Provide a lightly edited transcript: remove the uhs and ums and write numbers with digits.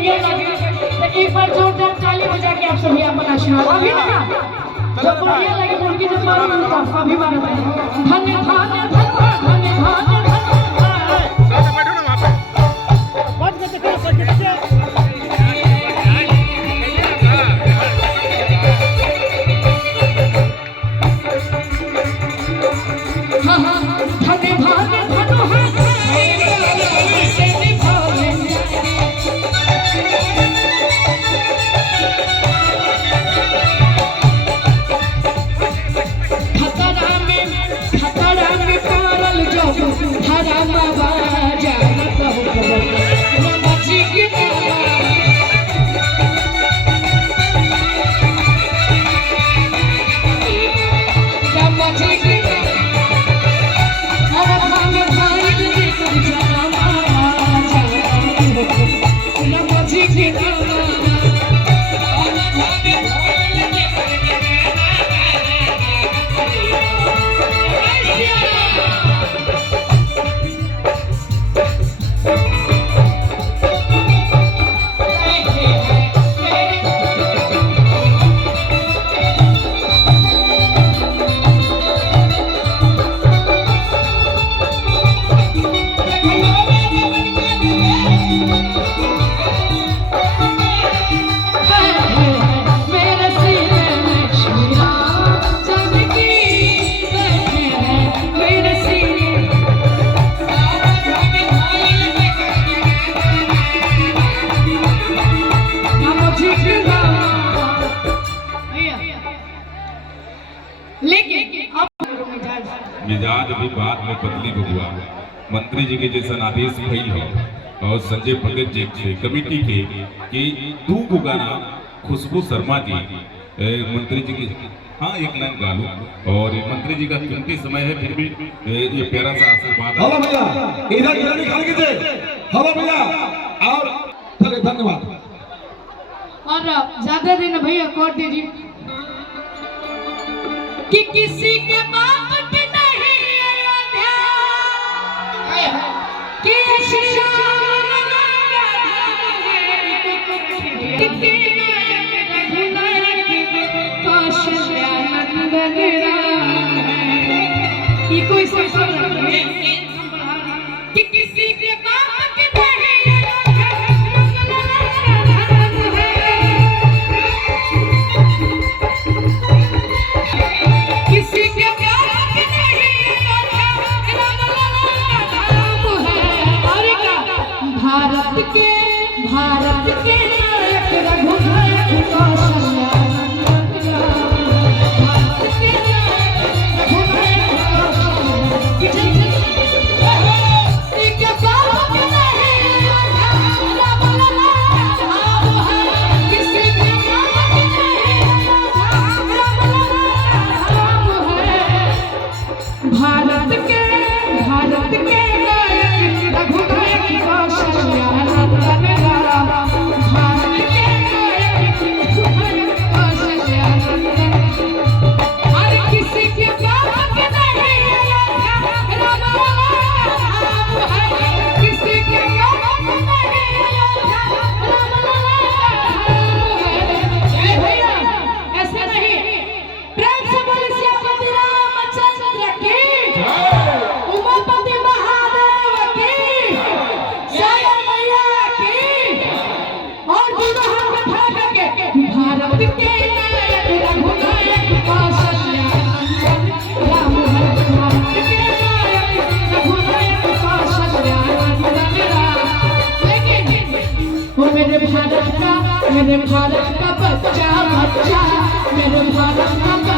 एक बार जोरदार ताली बजा के आप सभी अपना आशीर्वाद अभी ना जब बढ़िया लगे उनकी जब मारो तो अभी मारो धन्य धन्य धन्य धन्य बैठो ना वहां पे बात करते क्या हां हां धन्य धन्य मिजाज भी बाद में बदली बबुआ मंत्री जी के जैसा आदेश भइल हो और संजय भगत जी के कमेटी के कि तू को गाना खुशबू शर्मा जी मंत्री जी की हाँ एक लाइन गा लो और मंत्री जी का कीमती समय है फिर भी ये प्यारा सा आशीर्वाद हेलो भैया इधर इधर निकाल के दे हेलो भैया और धन्यवाद और ज्यादा दिन भैया कोट दीजिए कि किसी के बाप की नहीं अयोध्या कि श्री राम कितने रघुनाथ कौशल्या नंदन राम ये कोई सफल कि किसी के बाप की नहीं भारत के नायक रघुनाथ कौशल्या भारत के नायक रघुनाथ मेरे भारत का बच्चा बच्चा मेरे भारत का